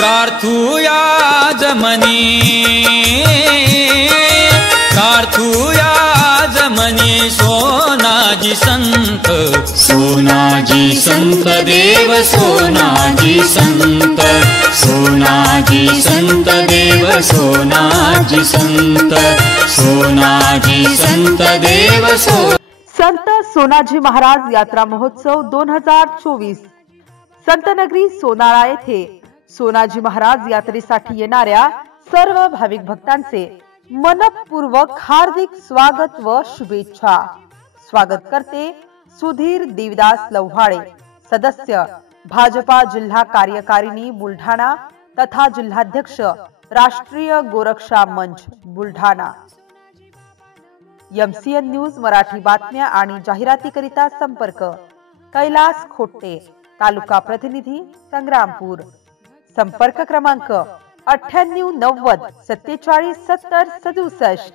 प्रार्थूया जमनी सोनाजी संत, सोनाजी संत देव सोनाजी संत, सोनाजी संत देव सोनाजी संत, सोनाजी संत देव संत सोनाजी महाराज यात्रा महोत्सव 2024 संतनगरी सोनाळा येथे सोनाजी महाराज यात्रेसाठी येणाऱ्या सर्व भाविक भक्तांचे मनपूर्वक हार्दिक स्वागत व शुभेच्छा। स्वागत करते सुधीर देवदास लव्हाळे, सदस्य भाजपा जिल्हा कार्यकारिणी बुलढाणा तथा जिल्हाध्यक्ष राष्ट्रीय गोरक्षा मंच बुलढाणा। MCN न्यूज मराठी बातम्या आणि जाहिरातीकरिता संपर्क कैलास खोटे, तालुका प्रतिनिधी संग्रामपूर। संपर्क क्रमांक 9890 47 70 67।